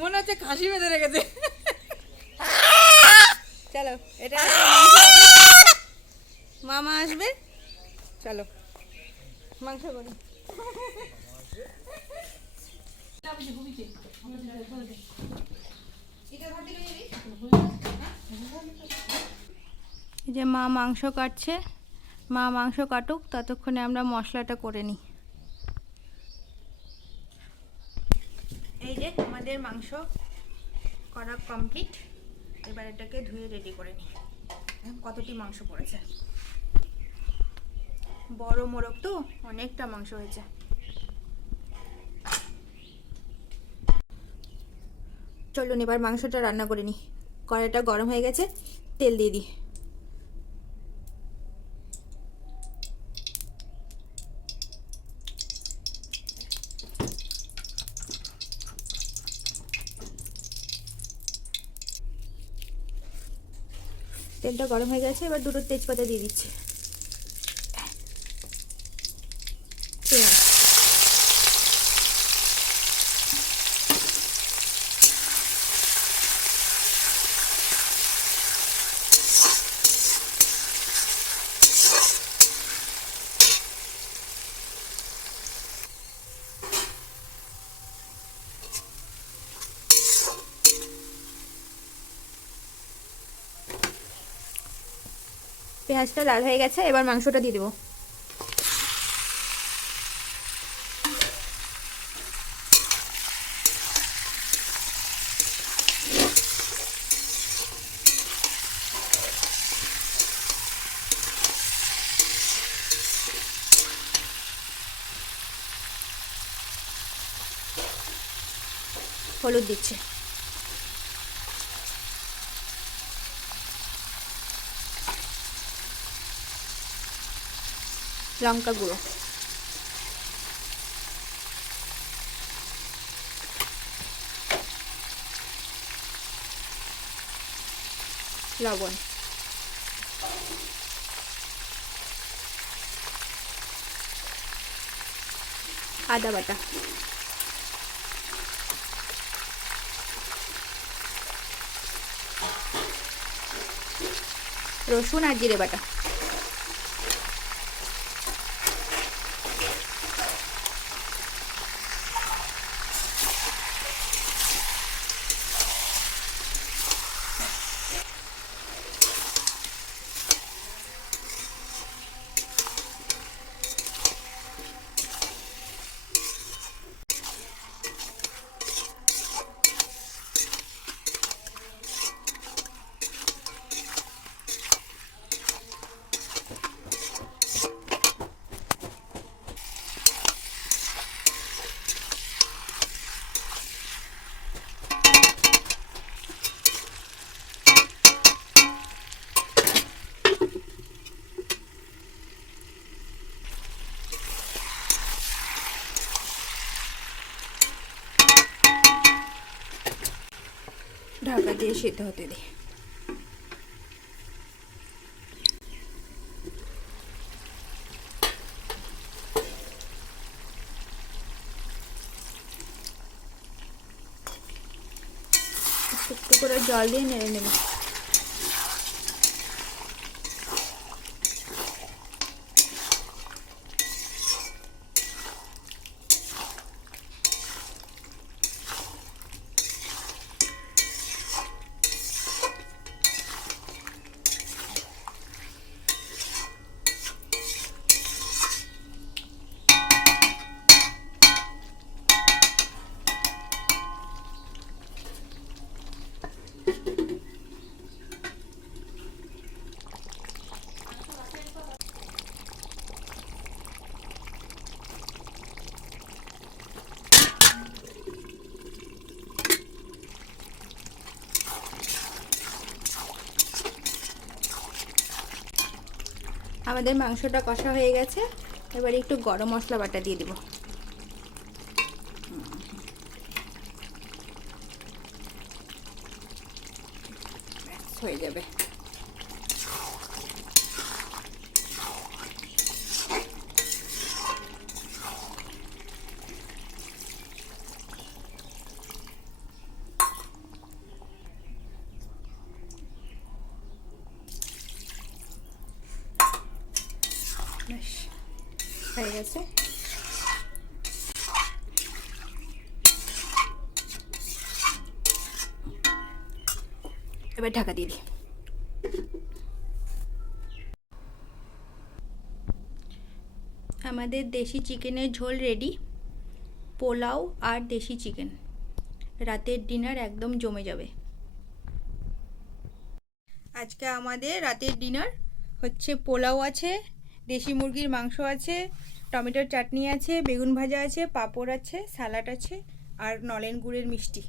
মনে হচ্ছে খাসি বেঁধে রেখেছে। চলো এটা মামা আসবে, চলো মাংস করি। এই যে মা মাংস কাটছে, মা মাংস কাটুক, ততক্ষণে আমরা মশলাটা করে নিই। এই যে আমাদের মাংস করা কমপ্লিট, এবার এটাকে ধুয়ে রেডি করে নিই। কতটি মাংস পড়েছে, বড় মোরগ তো অনেকটা মাংস হয়েছে। চলুন এবার মাংসটা রান্না করে নিই। কড়াইটা গরম হয়ে গেছে, তেল দিয়ে দিই। তেলটা গরম হয়ে গেছে, এবার দুটো তেজপাতা দিয়ে দিচ্ছি। পেঁয়াজ, পেঁয়াজটা লাল হয়ে গেছে, এবার মাংসটা দিয়ে দেবো। হলুদ দিচ্ছে, লঙ্কা গুঁড়ো, লবণ, আদা বাটা, রসুন আর জিরে বাটা। ঢাকা দিয়ে সিদ্ধ হতে দিই। একটু করে জল দিয়ে নেড়ে নেব। আমাদের মাংসটা কষা হয়ে গেছে, এবারে একটু গরম মশলা বাটা দিয়ে দেব। হয়ে যাবে। হয়ে গেছে। এবার ঢাকা দিয়ে দিই। আমাদের দেশি চিকেনের ঝোল রেডি। পোলাও আর দেশি চিকেন, রাতের ডিনার একদম জমে যাবে। আজকে আমাদের রাতের ডিনার হচ্ছে পোলাও আছে, দেশি মুরগির মাংস আছে, টমেটোর চাটনি আছে, বেগুন ভাজা আছে, পাঁপড় আছে, স্যালাড আছে আর নলেন গুড়ের মিষ্টি।